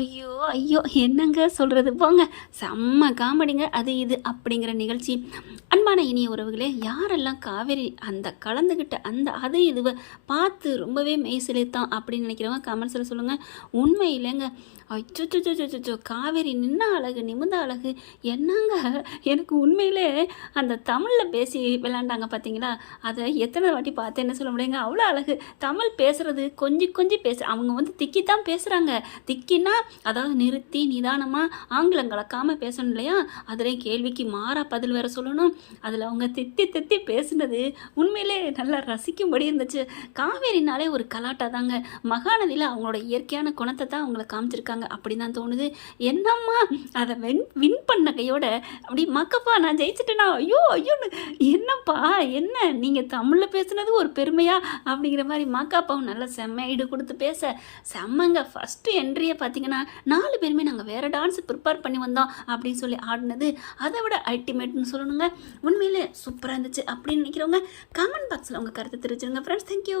ஐயோ! ஐயோ! என்னங்க சொல்றது? போங்க. செம்ம காமெடிங்க. அது இது அப்படிங்கிற நிகழ்ச்சி. அன்பான இனிய உறவுகளே, யாரெல்லாம் காவேரி அந்த கலந்துக்கிட்ட அந்த அது இதுவ பார்த்து ரொம்பவே மெய் சிலிர்த்தோம் அப்படின்னு நினைக்கிறவங்க கமெண்ட்ஸில சொல்லுங்க. உண்மையிலேங்க அச்சச்சச்சச்சச்சோ! காவேரி நின்ன அழகு, நிமிர்ந்த அழகு. என்னங்க எனக்கு உண்மையிலே அந்த தமிழ்ல பேசி விளையாண்டாங்க பார்த்தீங்களா? அத எத்தன வாட்டி பார்த்தேன்னு சொல்ல முடியுங்க. அவ்வளோ அழகு. தமிழ் பேசுறது கொஞ்சி கொஞ்சி அவங்க வந்து திக்கி தான் பேசுறாங்க. திக்கினா அதாவது நிறுத்தி நிதானமாக ஆங்கிலம் கலக்காமல் பேசணும் இல்லையா? அதுலேயும் கேள்விக்கு மாறா பதில் வேற சொல்லணும். அதில் அவங்க தித்தி தித்தி பேசுனது உண்மையிலே நல்லா ரசிக்கும்படி இருந்துச்சு. காவேரினாலே ஒரு கலாட்டா தாங்க. மகாநதியில் அவங்களோட இயற்கையான குணத்தை தான் அவங்கள காமிச்சிருக்காங்க அப்படின்னு தான் தோணுது. என்னம்மா அதை வின் பண்ண கையோட அப்படி மக்கப்பா நான் ஜெயிச்சிட்டேனா ஐயோ ஐயோன்னு என்னப்பா என்ன நீங்கள் தமிழில் பேசுனது ஒரு பெருமையா அப்படிங்கிற மாதிரி மக்காப்பாவும் நல்லா செம்ம ஈடு கொடுத்து பேச செம்மங்க. ஃபஸ்ட்டு என்ட்ரியை பார்த்தீங்கன்னா 4 பேருமே நாங்கள் வேறு டான்ஸ் ப்ரிப்பேர் பண்ணி வந்தோம் அப்படின்னு சொல்லி ஆடினது அதை விட அல்டிமேட்னு சொல்லணுங்க. உண்மையிலே சூப்பராக இருந்துச்சு அப்படின்னு நினைக்கிறவங்க கமெண்ட் பாக்ஸில் உங்கள் கருத்தை தெரிவிச்சிருங்க ஃப்ரெண்ட்ஸ். தேங்க்யூ.